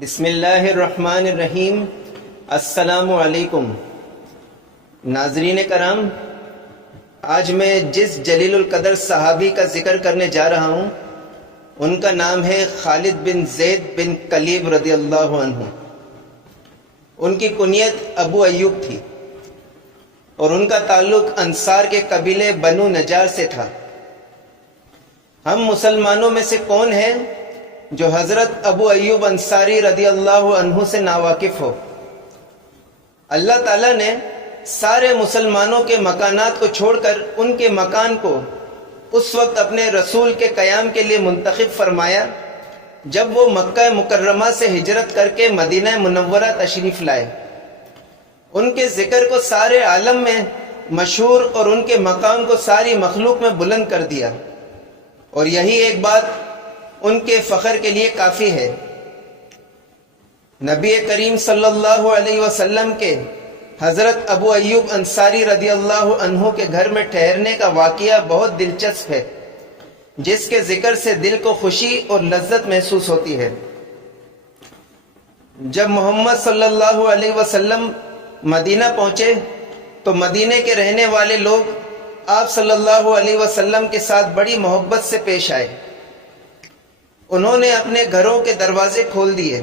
بسم اللہ الرحمن الرحیم۔ السلام علیکم ناظرین کرام، آج میں جس جلیل القدر صحابی کا ذکر کرنے جا رہا ہوں ان کا نام ہے خالد بن زید بن کلیب رضی اللہ عنہ۔ ان کی کنیت ابو ایوب تھی اور ان کا تعلق انصار کے قبیلے بنو نجار سے تھا۔ ہم مسلمانوں میں سے کون ہے جو حضرت ابو ایوب انصاری رضی اللہ عنہ سے ناواقف ہو؟ اللہ تعالیٰ نے سارے مسلمانوں کے مکانات کو چھوڑ کر ان کے مکان کو اس وقت اپنے رسول کے قیام کے لیے منتخب فرمایا جب وہ مکہ مکرمہ سے ہجرت کر کے مدینہ منورہ تشریف لائے۔ ان کے ذکر کو سارے عالم میں مشہور اور ان کے مقام کو ساری مخلوق میں بلند کر دیا، اور یہی ایک بات ان کے فخر کے لیے کافی ہے۔ نبی کریم صلی اللہ علیہ وسلم کے حضرت ابو ایوب انصاری رضی اللہ عنہ کے گھر میں ٹھہرنے کا واقعہ بہت دلچسپ ہے، جس کے ذکر سے دل کو خوشی اور لذت محسوس ہوتی ہے۔ جب محمد صلی اللہ علیہ وسلم مدینہ پہنچے تو مدینے کے رہنے والے لوگ آپ صلی اللہ علیہ وسلم کے ساتھ بڑی محبت سے پیش آئے۔ انہوں نے اپنے گھروں کے دروازے کھول دیے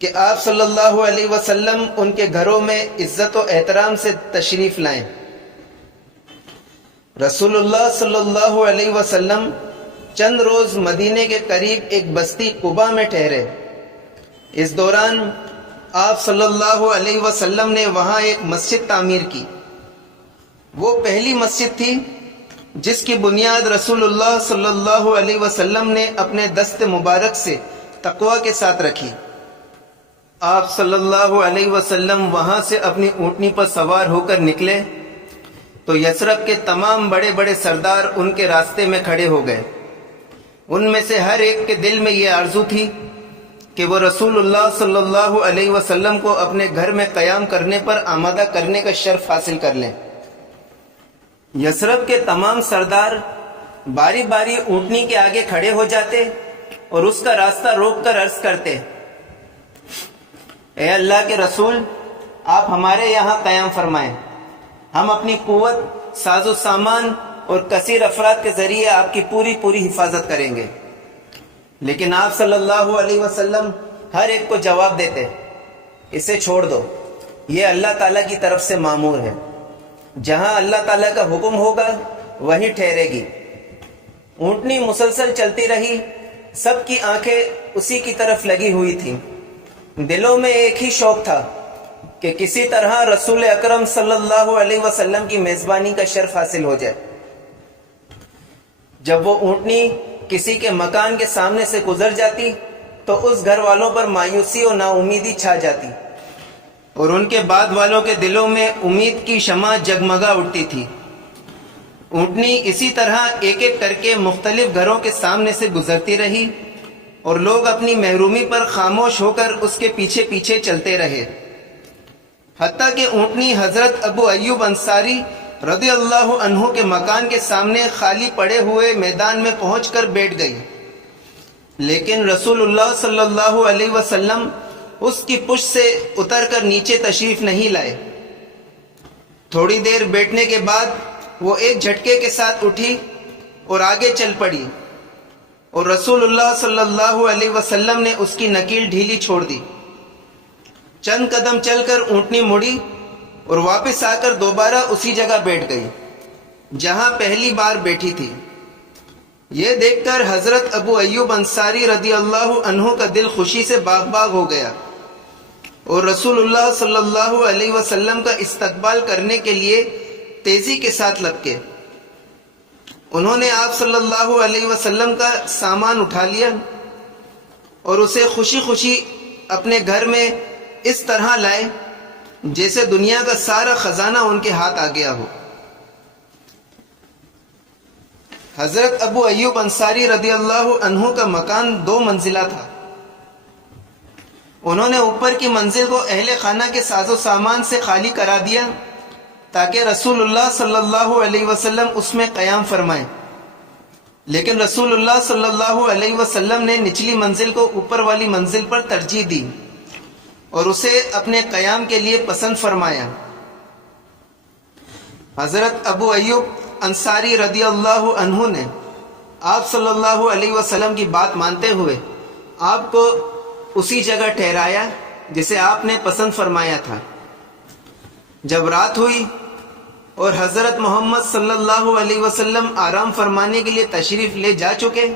کہ آپ صلی اللہ علیہ وسلم ان کے گھروں میں عزت و احترام سے تشریف لائیں۔ رسول اللہ صلی اللہ علیہ وسلم چند روز مدینے کے قریب ایک بستی قباء میں ٹھہرے۔ اس دوران آپ صلی اللہ علیہ وسلم نے وہاں ایک مسجد تعمیر کی۔ وہ پہلی مسجد تھی جس کی بنیاد رسول اللہ صلی اللہ علیہ وسلم نے اپنے دست مبارک سے تقوی کے ساتھ رکھی۔ آپ صلی اللہ علیہ وسلم وہاں سے اپنی اونٹنی پر سوار ہو کر نکلے تو یثرب کے تمام بڑے بڑے سردار ان کے راستے میں کھڑے ہو گئے۔ ان میں سے ہر ایک کے دل میں یہ آرزو تھی کہ وہ رسول اللہ صلی اللہ علیہ وسلم کو اپنے گھر میں قیام کرنے پر آمادہ کرنے کا شرف حاصل کر لیں۔ یثرب کے تمام سردار باری باری اونٹنی کے آگے کھڑے ہو جاتے اور اس کا راستہ روک کر عرض کرتے، اے اللہ کے رسول، آپ ہمارے یہاں قیام فرمائیں، ہم اپنی قوت، ساز و سامان اور کثیر افراد کے ذریعے آپ کی پوری حفاظت کریں گے۔ لیکن آپ صلی اللہ علیہ وسلم ہر ایک کو جواب دیتے، اسے چھوڑ دو، یہ اللہ تعالیٰ کی طرف سے مامور ہے، جہاں اللہ تعالیٰ کا حکم ہوگا وہیں ٹھہرے گی۔ اونٹنی مسلسل چلتی رہی، سب کی آنکھیں اسی کی طرف لگی ہوئی تھیں۔ دلوں میں ایک ہی شوق تھا کہ کسی طرح رسول اکرم صلی اللہ علیہ وسلم کی میزبانی کا شرف حاصل ہو جائے۔ جب وہ اونٹنی کسی کے مکان کے سامنے سے گزر جاتی تو اس گھر والوں پر مایوسی اور نا امیدی چھا جاتی، اور ان کے بعد والوں کے دلوں میں امید کی شمع جگمگا اٹھتی تھی۔ اونٹنی اسی طرح ایک ایک کر کے مختلف گھروں کے سامنے سے گزرتی رہی اور لوگ اپنی محرومی پر خاموش ہو کر اس کے پیچھے پیچھے چلتے رہے، حتیٰ کہ اونٹنی حضرت ابو ایوب انصاری رضی اللہ عنہ کے مکان کے سامنے خالی پڑے ہوئے میدان میں پہنچ کر بیٹھ گئی۔ لیکن رسول اللہ صلی اللہ علیہ وسلم اس کی پشت سے اتر کر نیچے تشریف نہیں لائے۔ تھوڑی دیر بیٹھنے کے بعد وہ ایک جھٹکے کے ساتھ اٹھی اور آگے چل پڑی، اور رسول اللہ صلی اللہ علیہ وسلم نے اس کی نکیل ڈھیلی چھوڑ دی۔ چند قدم چل کر اونٹنی مڑی اور واپس آ کر دوبارہ اسی جگہ بیٹھ گئی جہاں پہلی بار بیٹھی تھی۔ یہ دیکھ کر حضرت ابو ایوب انصاری رضی اللہ عنہ کا دل خوشی سے باغ باغ ہو گیا، اور رسول اللہ صلی اللہ علیہ وسلم کا استقبال کرنے کے لیے تیزی کے ساتھ لپکے۔ انہوں نے آپ صلی اللہ علیہ وسلم کا سامان اٹھا لیا اور اسے خوشی خوشی اپنے گھر میں اس طرح لائے جیسے دنیا کا سارا خزانہ ان کے ہاتھ آ گیا ہو۔ حضرت ابو ایوب انصاری رضی اللہ عنہ کا مکان 2 منزلہ تھا۔ انہوں نے اوپر کی منزل کو اہل خانہ کے ساز و سامان سے خالی کرا دیا تاکہ رسول اللہ صلی اللہ علیہ وسلم اس میں قیام فرمائیں، لیکن رسول اللہ صلی اللہ علیہ وسلم نے نچلی منزل کو اوپر والی منزل پر ترجیح دی اور اسے اپنے قیام کے لیے پسند فرمایا۔ حضرت ابو ایوب انصاری رضی اللہ عنہ نے آپ صلی اللہ علیہ وسلم کی بات مانتے ہوئے آپ کو اسی جگہ ٹھہرایا جسے آپ نے پسند فرمایا تھا۔ جب رات ہوئی اور حضرت محمد صلی اللہ علیہ وسلم آرام فرمانے کے لیے تشریف لے جا چکے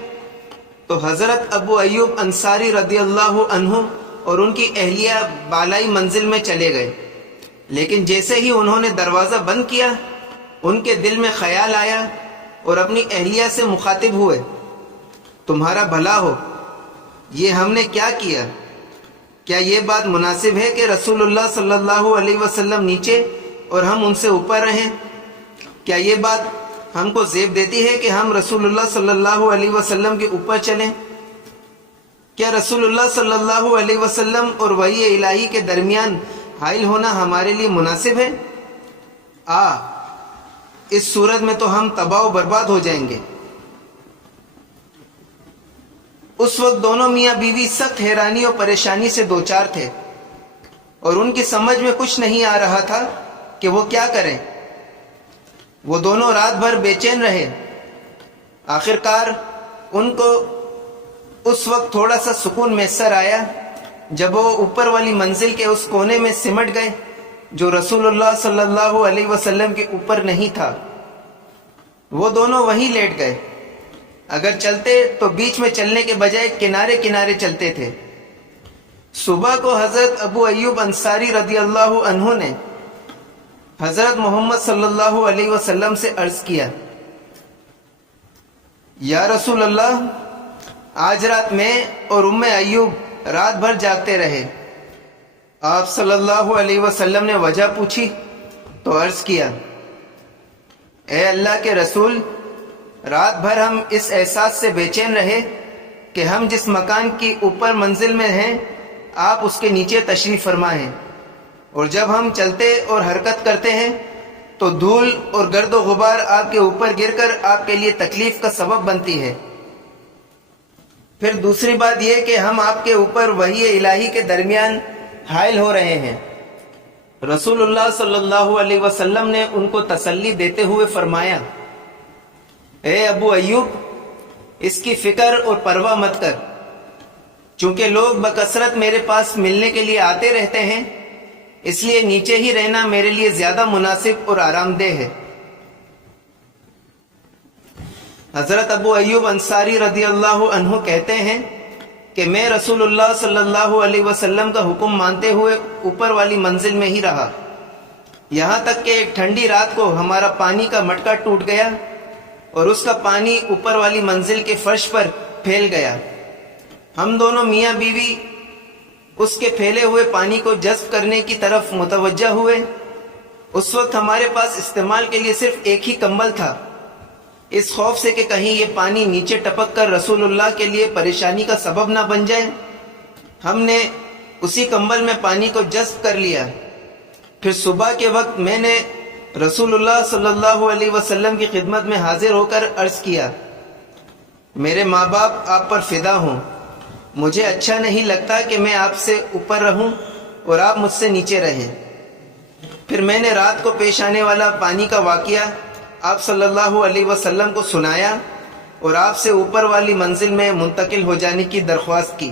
تو حضرت ابو ایوب انصاری رضی اللہ عنہ اور ان کی اہلیہ بالائی منزل میں چلے گئے، لیکن جیسے ہی انہوں نے دروازہ بند کیا ان کے دل میں خیال آیا اور اپنی اہلیہ سے مخاطب ہوئے، تمہارا بھلا ہو، یہ ہم نے کیا کیا؟ کیا یہ بات مناسب ہے کہ رسول اللہ صلی اللہ علیہ وسلم نیچے اور ہم ان سے اوپر رہیں؟ کیا یہ بات ہم کو زیب دیتی ہے کہ ہم رسول اللہ صلی اللہ علیہ وسلم کے اوپر چلیں؟ کیا رسول اللہ صلی اللہ علیہ وسلم اور وحی الہی کے درمیان حائل ہونا ہمارے لیے مناسب ہے؟ اس صورت میں تو ہم تباہ و برباد ہو جائیں گے۔ اس وقت دونوں میاں بیوی سخت حیرانی اور پریشانی سے دوچار تھے اور ان کی سمجھ میں کچھ نہیں آ رہا تھا کہ وہ کیا کریں۔ وہ دونوں رات بھر بے چین رہے۔ آخرکار ان کو اس وقت تھوڑا سا سکون میسر آیا جب وہ اوپر والی منزل کے اس کونے میں سمٹ گئے جو رسول اللہ صلی اللہ علیہ وسلم کے اوپر نہیں تھا۔ وہ دونوں وہیں لیٹ گئے۔ اگر چلتے تو بیچ میں چلنے کے بجائے کنارے کنارے چلتے تھے۔ صبح کو حضرت ابو ایوب انصاری رضی اللہ عنہ نے حضرت محمد صلی اللہ علیہ وسلم سے عرض کیا، یا رسول اللہ، آج رات میں اور ام ایوب رات بھر جاگتے رہے۔ آپ صلی اللہ علیہ وسلم نے وجہ پوچھی تو عرض کیا، اے اللہ کے رسول، رات بھر ہم اس احساس سے بے چین رہے کہ ہم جس مکان کی اوپر منزل میں ہیں آپ اس کے نیچے تشریف فرما ہیں، اور جب ہم چلتے اور حرکت کرتے ہیں تو دھول اور گرد و غبار آپ کے اوپر گر کر آپ کے لیے تکلیف کا سبب بنتی ہے۔ پھر دوسری بات یہ کہ ہم آپ کے اوپر وحی الہی کے درمیان حائل ہو رہے ہیں۔ رسول اللہ صلی اللہ علیہ وسلم نے ان کو تسلی دیتے ہوئے فرمایا، اے ابو ایوب، اس کی فکر اور پرواہ مت کر، چونکہ لوگ بکثرت میرے پاس ملنے کے لیے آتے رہتے ہیں، اس لیے نیچے ہی رہنا میرے لیے زیادہ مناسب اور آرام دہ ہے۔ حضرت ابو ایوب انصاری رضی اللہ عنہ کہتے ہیں کہ میں رسول اللہ صلی اللہ علیہ وسلم کا حکم مانتے ہوئے اوپر والی منزل میں ہی رہا، یہاں تک کہ ایک ٹھنڈی رات کو ہمارا پانی کا مٹکا ٹوٹ گیا اور اس کا پانی اوپر والی منزل کے فرش پر پھیل گیا۔ ہم دونوں میاں بیوی اس کے پھیلے ہوئے پانی کو جذب کرنے کی طرف متوجہ ہوئے۔ اس وقت ہمارے پاس استعمال کے لیے صرف ایک ہی کمبل تھا، اس خوف سے کہ کہیں یہ پانی نیچے ٹپک کر رسول اللہ کے لیے پریشانی کا سبب نہ بن جائے، ہم نے اسی کمبل میں پانی کو جذب کر لیا۔ پھر صبح کے وقت میں نے رسول اللہ صلی اللہ علیہ وسلم کی خدمت میں حاضر ہو کر عرض کیا، میرے ماں باپ آپ پر فدا ہوں، مجھے اچھا نہیں لگتا کہ میں آپ سے اوپر رہوں اور آپ مجھ سے نیچے رہیں۔ پھر میں نے رات کو پیش آنے والا پانی کا واقعہ آپ صلی اللہ علیہ وسلم کو سنایا اور آپ سے اوپر والی منزل میں منتقل ہو جانے کی درخواست کی۔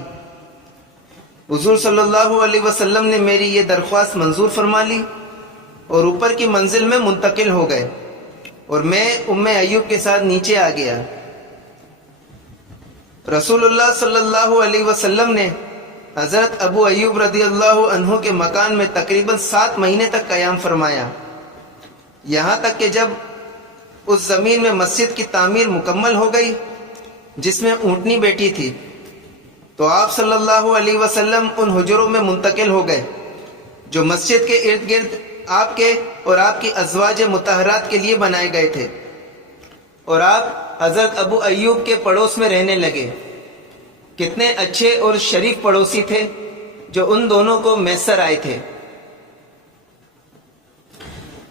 حضور صلی اللہ علیہ وسلم نے میری یہ درخواست منظور فرما لی اور اوپر کی منزل میں منتقل ہو گئے اور میں ام ایوب کے ساتھ نیچے آ گیا۔ رسول اللہ صلی اللہ علیہ وسلم نے حضرت ابو ایوب رضی اللہ عنہ کے مکان میں تقریباً 7 مہینے تک قیام فرمایا، یہاں تک کہ جب اس زمین میں مسجد کی تعمیر مکمل ہو گئی جس میں اونٹنی بیٹھی تھی تو آپ صلی اللہ علیہ وسلم ان حجروں میں منتقل ہو گئے جو مسجد کے ارد گرد آپ کے اور آپ کی ازواج مطہرات کے لیے بنائے گئے تھے، اور آپ حضرت ابو ایوب کے پڑوس میں رہنے لگے۔ کتنے اچھے اور شریف پڑوسی تھے جو ان دونوں کو میسر آئے تھے۔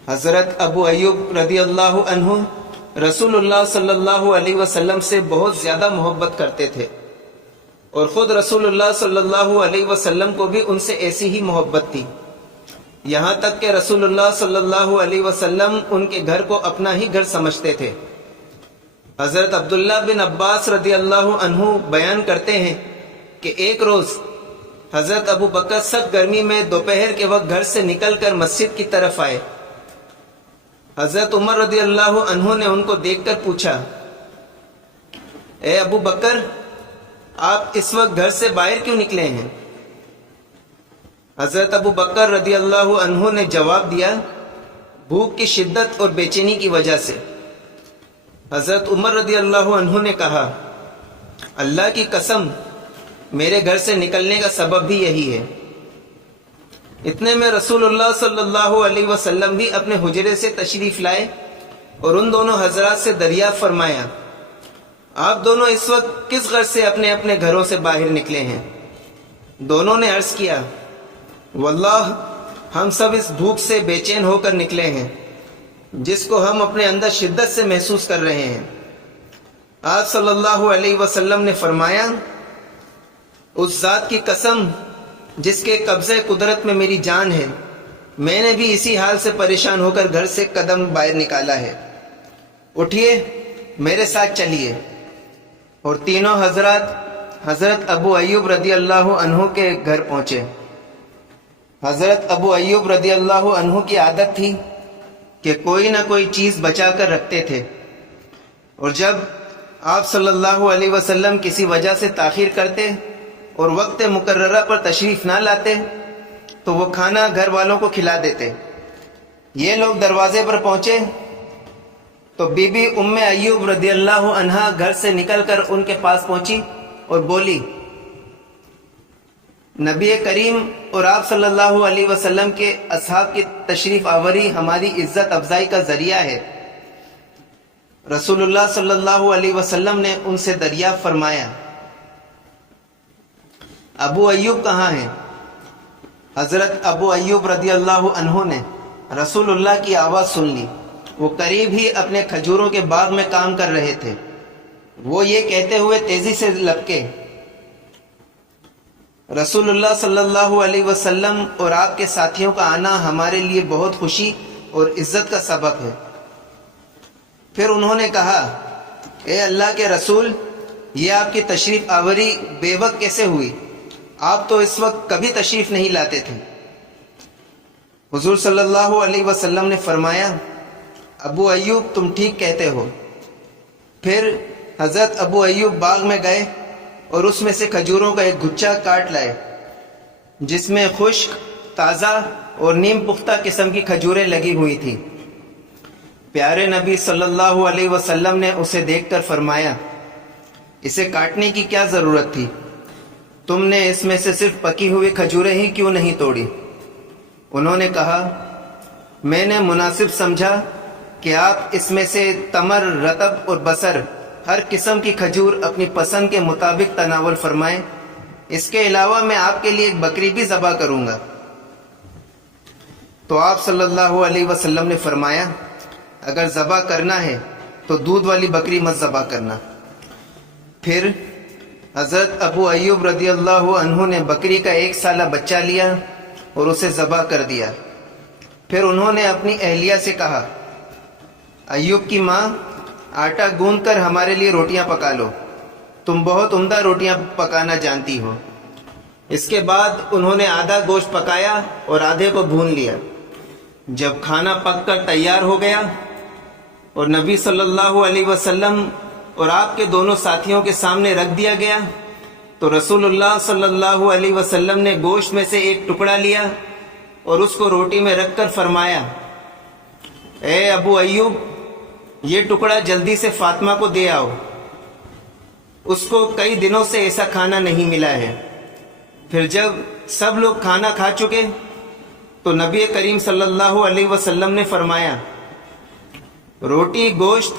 حضرت ابو ایوب رضی اللہ عنہ رسول اللہ صلی اللہ علیہ وسلم سے بہت زیادہ محبت کرتے تھے، اور خود رسول اللہ صلی اللہ علیہ وسلم کو بھی ان سے ایسی ہی محبت تھی، یہاں تک کہ رسول اللہ صلی اللہ علیہ وسلم ان کے گھر کو اپنا ہی گھر سمجھتے تھے۔ حضرت عبداللہ بن عباس رضی اللہ عنہ بیان کرتے ہیں کہ ایک روز حضرت ابو بکر سخت گرمی میں دوپہر کے وقت گھر سے نکل کر مسجد کی طرف آئے۔ حضرت عمر رضی اللہ عنہ نے ان کو دیکھ کر پوچھا، اے ابو بکر، آپ اس وقت گھر سے باہر کیوں نکلے ہیں؟ حضرت ابو بکر رضی اللہ عنہ نے جواب دیا، بھوک کی شدت اور بے چینی کی وجہ سے۔ حضرت عمر رضی اللہ عنہ نے کہا، اللہ کی قسم، میرے گھر سے نکلنے کا سبب بھی یہی ہے۔ اتنے میں رسول اللہ صلی اللہ علیہ وسلم بھی اپنے حجرے سے تشریف لائے اور ان دونوں حضرات سے دریافت فرمایا، آپ دونوں اس وقت کس غرض سے اپنے اپنے گھروں سے باہر نکلے ہیں؟ دونوں نے عرض کیا، واللہ ہم سب اس بھوک سے بے چین ہو کر نکلے ہیں جس کو ہم اپنے اندر شدت سے محسوس کر رہے ہیں۔ آپ صلی اللہ علیہ وسلم نے فرمایا، اس ذات کی قسم جس کے قبضہ قدرت میں میری جان ہے، میں نے بھی اسی حال سے پریشان ہو کر گھر سے قدم باہر نکالا ہے، اٹھیے میرے ساتھ چلیے۔ اور تینوں حضرات حضرت ابو ایوب رضی اللہ عنہ کے گھر پہنچے۔ حضرت ابو ایوب رضی اللہ عنہ کی عادت تھی کہ کوئی نہ کوئی چیز بچا کر رکھتے تھے، اور جب آپ صلی اللہ علیہ وسلم کسی وجہ سے تاخیر کرتے اور وقت مقررہ پر تشریف نہ لاتے تو وہ کھانا گھر والوں کو کھلا دیتے۔ یہ لوگ دروازے پر پہنچے تو بی بی ام ایوب رضی اللہ عنہا گھر سے نکل کر ان کے پاس پہنچی اور بولی، نبی کریم اور آپ صلی اللہ علیہ وسلم کے اصحاب کی تشریف آوری ہماری عزت افزائی کا ذریعہ ہے۔ رسول اللہ صلی اللہ علیہ وسلم نے ان سے دریافت فرمایا، ابو ایوب کہاں ہیں؟ حضرت ابو ایوب رضی اللہ عنہ نے رسول اللہ کی آواز سن لی، وہ قریب ہی اپنے کھجوروں کے باغ میں کام کر رہے تھے۔ وہ یہ کہتے ہوئے تیزی سے لپکے، رسول اللہ صلی اللہ علیہ وسلم اور آپ کے ساتھیوں کا آنا ہمارے لیے بہت خوشی اور عزت کا سبب ہے۔ پھر انہوں نے کہا، اے اللہ کے رسول، یہ آپ کی تشریف آوری بے وقت کیسے ہوئی؟ آپ تو اس وقت کبھی تشریف نہیں لاتے تھے۔ حضور صلی اللہ علیہ وسلم نے فرمایا، ابو ایوب تم ٹھیک کہتے ہو۔ پھر حضرت ابو ایوب باغ میں گئے اور اس میں سے کھجوروں کا ایک گچھا کاٹ لائے جس میں خشک، تازہ اور نیم پختہ قسم کی کھجوریں لگی ہوئی تھی۔ پیارے نبی صلی اللہ علیہ وسلم نے اسے دیکھ کر فرمایا، اسے کاٹنے کی کیا ضرورت تھی؟ تم نے اس میں سے صرف پکی ہوئی کھجوریں ہی کیوں نہیں توڑی؟ انہوں نے کہا، میں نے مناسب سمجھا کہ آپ اس میں سے تمر، رطب اور بصر ہر قسم کی کھجور اپنی پسند کے مطابق تناول فرمائیں۔ اس کے علاوہ میں آپ کے لیے ایک بکری بھی ذبح کروں گا۔ تو آپ صلی اللہ علیہ وسلم نے فرمایا، اگر ذبح کرنا ہے تو دودھ والی بکری مت ذبح کرنا۔ پھر حضرت ابو ایوب رضی اللہ عنہ نے بکری کا 1 سالہ بچہ لیا اور اسے ذبح کر دیا۔ پھر انہوں نے اپنی اہلیہ سے کہا، ایوب کی ماں، آٹا گوندھ کر ہمارے لیے روٹیاں پکا لو، تم بہت عمدہ روٹیاں پکانا جانتی ہو۔ اس کے بعد انہوں نے آدھا گوشت پکایا اور آدھے کو بھون لیا۔ جب کھانا پک کر تیار ہو گیا اور نبی صلی اللہ علیہ وسلم اور آپ کے دونوں ساتھیوں کے سامنے رکھ دیا گیا تو رسول اللہ صلی اللہ علیہ وسلم نے گوشت میں سے ایک ٹکڑا لیا اور اس کو روٹی میں رکھ کر فرمایا، اے ابو ایوب، یہ ٹکڑا جلدی سے فاطمہ کو دے آؤ، اس کو کئی دنوں سے ایسا کھانا نہیں ملا ہے۔ پھر جب سب لوگ کھانا کھا چکے تو نبی کریم صلی اللہ علیہ وسلم نے فرمایا، روٹی، گوشت،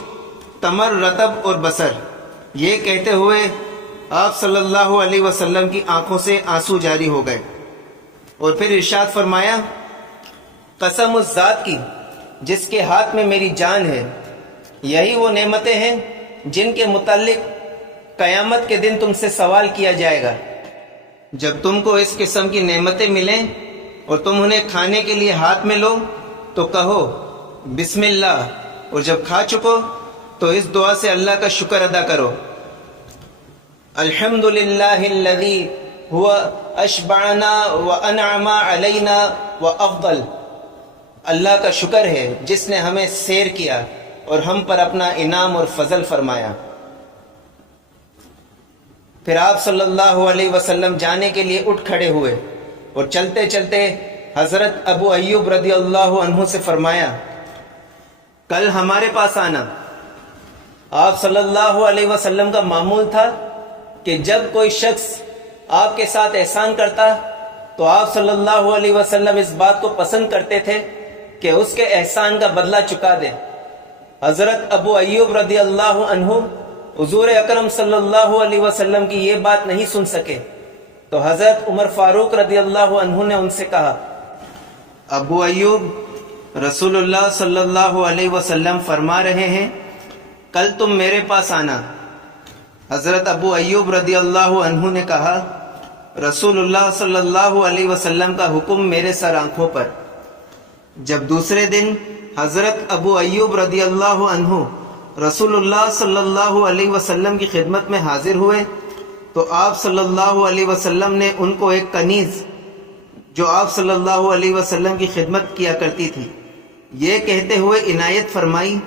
تمر، رطب اور بصر۔ یہ کہتے ہوئے آپ صلی اللہ علیہ وسلم کی آنکھوں سے آنسو جاری ہو گئے، اور پھر ارشاد فرمایا، قسم اس ذات کی جس کے ہاتھ میں میری جان ہے، یہی وہ نعمتیں ہیں جن کے متعلق قیامت کے دن تم سے سوال کیا جائے گا۔ جب تم کو اس قسم کی نعمتیں ملیں اور تم انہیں کھانے کے لیے ہاتھ میں لو تو کہو بسم اللہ، اور جب کھا چکو تو اس دعا سے اللہ کا شکر ادا کرو، الحمد للہ الذی هو اشبعنا وانعم علینا وافضل۔ اللہ کا شکر ہے جس نے ہمیں سیر کیا اور ہم پر اپنا انعام اور فضل فرمایا۔ پھر آپ صلی اللہ علیہ وسلم جانے کے لیے اٹھ کھڑے ہوئے اور چلتے چلتے حضرت ابو ایوب رضی اللہ عنہ سے فرمایا، کل ہمارے پاس آنا۔ آپ صلی اللہ علیہ وسلم کا معمول تھا کہ جب کوئی شخص آپ کے ساتھ احسان کرتا تو آپ صلی اللہ علیہ وسلم اس بات کو پسند کرتے تھے کہ اس کے احسان کا بدلہ چکا دیں۔ حضرت ابو ایوب رضی اللہ عنہ حضور اکرم صلی اللہ علیہ وسلم کی یہ بات نہیں سن سکے تو حضرت عمر فاروق رضی اللہ عنہ نے ان سے کہا، ابو ایوب، رسول اللہ صلی اللہ علیہ وسلم فرما رہے ہیں کل تم میرے پاس آنا۔ حضرت ابو ایوب رضی اللہ عنہ نے کہا، رسول اللہ صلی اللہ علیہ وسلم کا حکم میرے سر آنکھوں پر۔ جب دوسرے دن حضرت ابو ایوب رضی اللہ عنہ رسول اللہ صلی اللہ علیہ وسلم کی خدمت میں حاضر ہوئے تو آپ صلی اللہ علیہ وسلم نے ان کو ایک کنیز جو آپ صلی اللہ علیہ وسلم کی خدمت کیا کرتی تھی یہ کہتے ہوئے عنایت فرمائی،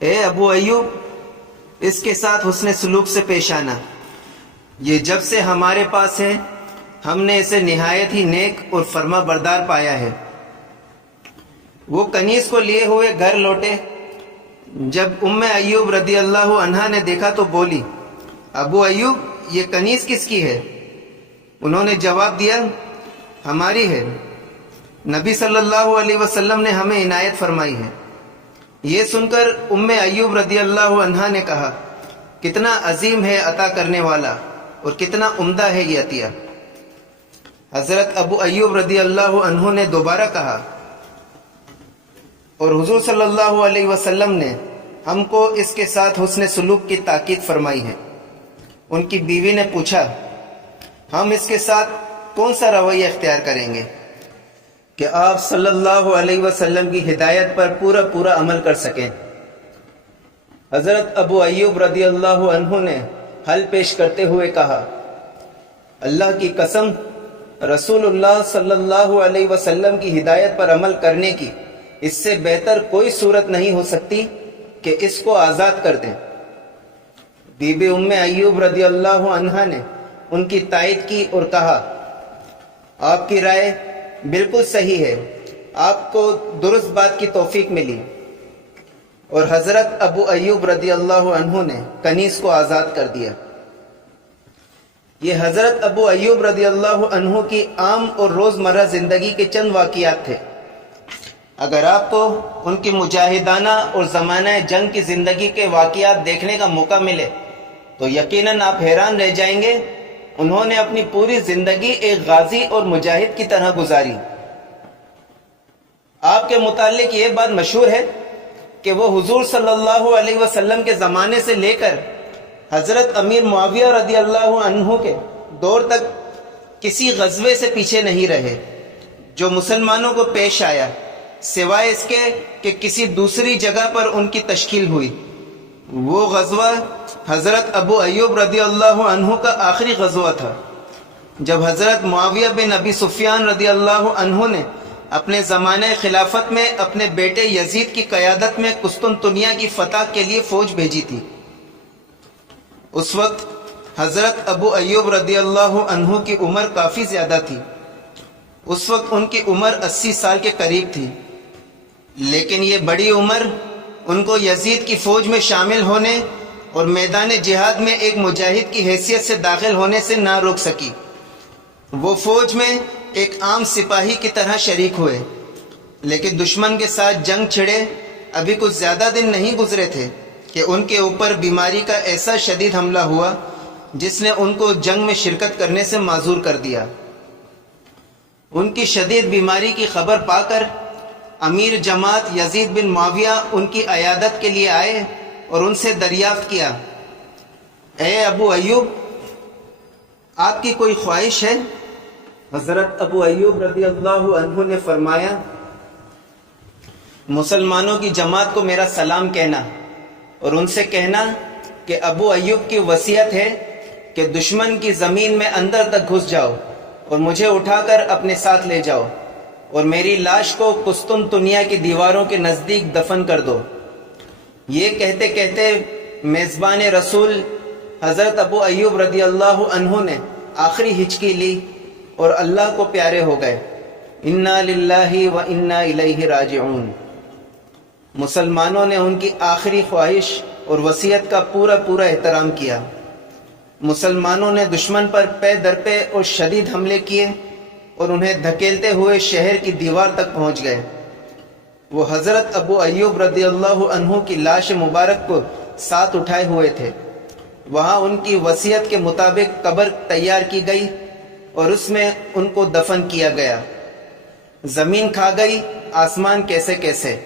اے ابو ایوب، اس کے ساتھ حسن سلوک سے پیش آنا، یہ جب سے ہمارے پاس ہے ہم نے اسے نہایت ہی نیک اور فرما بردار پایا ہے۔ وہ کنیز کو لیے ہوئے گھر لوٹے۔ جب ام ایوب رضی اللہ عنہا نے دیکھا تو بولی، ابو ایوب، یہ کنیز کس کی ہے؟ انہوں نے جواب دیا، ہماری ہے، نبی صلی اللہ علیہ وسلم نے ہمیں عنایت فرمائی ہے۔ یہ سن کر ام ایوب رضی اللہ عنہا نے کہا، کتنا عظیم ہے عطا کرنے والا اور کتنا عمدہ ہے یہ عطیہ۔ حضرت ابو ایوب رضی اللہ عنہ نے دوبارہ کہا، اور حضور صلی اللہ علیہ وسلم نے ہم کو اس کے ساتھ حسن سلوک کی تاکید فرمائی ہے۔ ان کی بیوی نے پوچھا، ہم اس کے ساتھ کون سا رویہ اختیار کریں گے کہ آپ صلی اللہ علیہ وسلم کی ہدایت پر پورا عمل کر سکیں؟ حضرت ابو ایوب رضی اللہ عنہ نے حل پیش کرتے ہوئے کہا، اللہ کی قسم، رسول اللہ صلی اللہ علیہ وسلم کی ہدایت پر عمل کرنے کی اس سے بہتر کوئی صورت نہیں ہو سکتی کہ اس کو آزاد کر دیں۔ بی بی ام ایوب رضی اللہ عنہا نے ان کی تائید کی اور کہا، آپ کی رائے بالکل صحیح ہے، آپ کو درست بات کی توفیق ملی۔ اور حضرت ابو ایوب رضی اللہ عنہ نے کنیز کو آزاد کر دیا۔ یہ حضرت ابو ایوب رضی اللہ عنہ کی عام اور روزمرہ زندگی کے چند واقعات تھے۔ اگر آپ کو ان کی مجاہدانہ اور زمانہ جنگ کی زندگی کے واقعات دیکھنے کا موقع ملے تو یقیناً آپ حیران رہ جائیں گے، انہوں نے اپنی پوری زندگی ایک غازی اور مجاہد کی طرح گزاری۔ آپ کے متعلق یہ بات مشہور ہے کہ وہ حضور صلی اللہ علیہ وسلم کے زمانے سے لے کر حضرت امیر معاویہ رضی اللہ عنہ کے دور تک کسی غزوے سے پیچھے نہیں رہے جو مسلمانوں کو پیش آیا، سوائے اس کے کہ کسی دوسری جگہ پر ان کی تشکیل ہوئی۔ وہ غزوہ حضرت ابو ایوب رضی اللہ عنہ کا آخری غزوہ تھا، جب حضرت معاویہ بن ابی سفیان رضی اللہ عنہ نے اپنے زمانہ خلافت میں اپنے بیٹے یزید کی قیادت میں قسطنطنیہ کی فتح کے لیے فوج بھیجی تھی۔ اس وقت حضرت ابو ایوب رضی اللہ عنہ کی عمر کافی زیادہ تھی، اس وقت ان کی عمر 80 سال کے قریب تھی، لیکن یہ بڑی عمر ان کو یزید کی فوج میں شامل ہونے اور میدان جہاد میں ایک مجاہد کی حیثیت سے داخل ہونے سے نہ روک سکی۔ وہ فوج میں ایک عام سپاہی کی طرح شریک ہوئے، لیکن دشمن کے ساتھ جنگ چھڑے ابھی کچھ زیادہ دن نہیں گزرے تھے کہ ان کے اوپر بیماری کا ایسا شدید حملہ ہوا جس نے ان کو جنگ میں شرکت کرنے سے معذور کر دیا۔ ان کی شدید بیماری کی خبر پا کر امیر جماعت یزید بن معاویہ ان کی عیادت کے لیے آئے اور ان سے دریافت کیا، اے ابو ایوب، آپ کی کوئی خواہش ہے؟ حضرت ابو ایوب رضی اللہ عنہ نے فرمایا، مسلمانوں کی جماعت کو میرا سلام کہنا اور ان سے کہنا کہ ابو ایوب کی وصیت ہے کہ دشمن کی زمین میں اندر تک گھس جاؤ اور مجھے اٹھا کر اپنے ساتھ لے جاؤ اور میری لاش کو قسطنطنیہ کی دیواروں کے نزدیک دفن کر دو۔ یہ کہتے کہتے میزبان رسول حضرت ابو ایوب رضی اللہ عنہ نے آخری ہچکی لی اور اللہ کو پیارے ہو گئے۔ انا للہ و انا الیہ راجعون۔ مسلمانوں نے ان کی آخری خواہش اور وصیت کا پورا احترام کیا۔ مسلمانوں نے دشمن پر پے در پے اور شدید حملے کیے اور انہیں دھکیلتے ہوئے شہر کی دیوار تک پہنچ گئے۔ وہ حضرت ابو ایوب رضی اللہ عنہ کی لاش مبارک کو ساتھ اٹھائے ہوئے تھے۔ وہاں ان کی وصیت کے مطابق قبر تیار کی گئی اور اس میں ان کو دفن کیا گیا۔ زمین کھا گئی، آسمان کیسے کیسے۔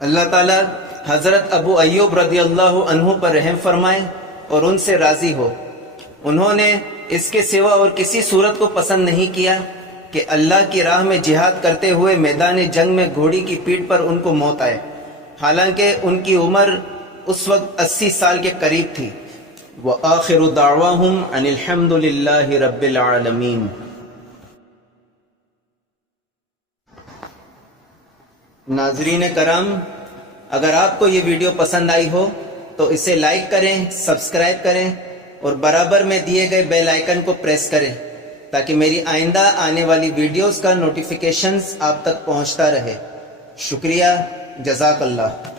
اللہ تعالی حضرت ابو ایوب رضی اللہ عنہ پر رحم فرمائے اور ان سے راضی ہو۔ انہوں نے اس کے سوا اور کسی صورت کو پسند نہیں کیا کہ اللہ کی راہ میں جہاد کرتے ہوئے میدان جنگ میں گھوڑی کی پیٹھ پر ان کو موت آئے، حالانکہ ان کی عمر اس وقت 80 سال کے قریب تھی۔ وآخر دعواہم ان الحمد للہ رب العالمین۔ ناظرین کرام، اگر آپ کو یہ ویڈیو پسند آئی ہو تو اسے لائک کریں، سبسکرائب کریں اور برابر میں دیے گئے بیل آئیکن کو پریس کریں تاکہ میری آئندہ آنے والی ویڈیوز کا نوٹیفیکیشنز آپ تک پہنچتا رہے۔ شکریہ، جزاک اللہ۔